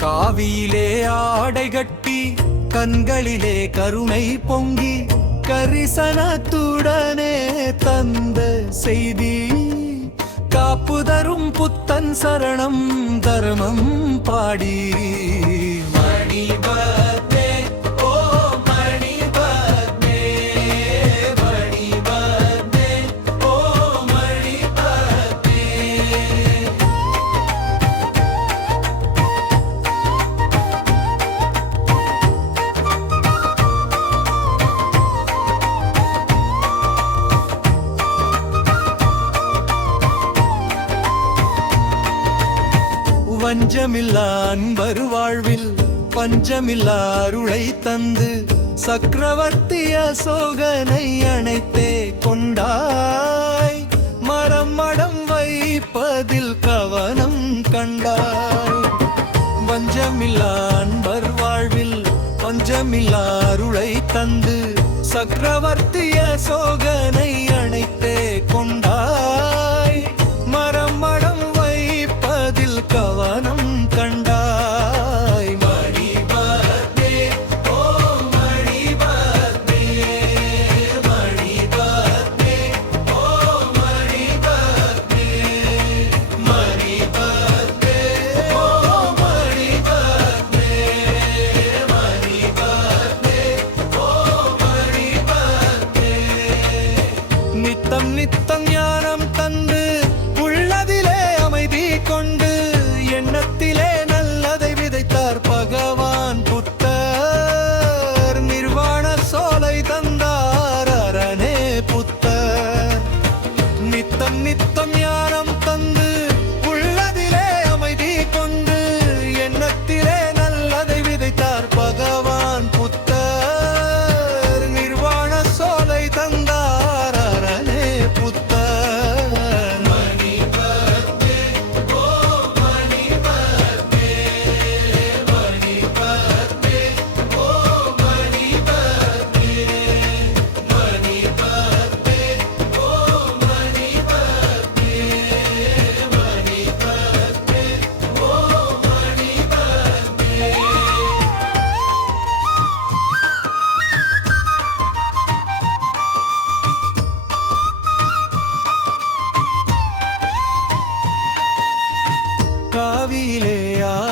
காவியிலே ஆடை கட்டி கண்களிலே கருணை பொங்கி கரிசனத்துடனே தந்த செய்தி. காப்பு தரும் புத்தன் சரணம் தர்மம் பாடி. வஞ்சமில்லா அன்பர் வாழ்வில் பஞ்சமில்லா அருளை தந்து சக்கரவர்த்தி அசோகனை அணைத்தே கொண்டாய். மரம் மடம் வைப்பதில் கவனம் கண்டாய். வஞ்சமில்லா அன்பர் வாழ்வில் பஞ்சமில்லா அருளை தந்து சக்கரவர்த்தி அசோகனை அணைத்தே கொண்டாய்.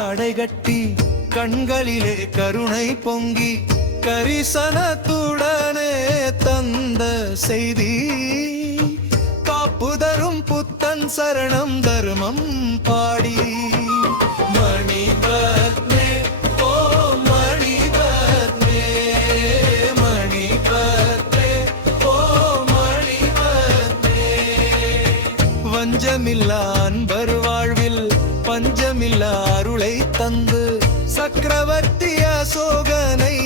ஆடை கட்டி கண்களிலே கருணை பொங்கி கரிசனத்துடனே தந்த செய்தி. காப்புதரும் புத்தன் சரணம் தர்மம் பாடி. மணிபத்மே ஓ மணிபத்மே மணிபத்மே ஓ மணிபத்மே. வஞ்சமில்லா அன்பர் சக்கரவர்த்தி அசோகனை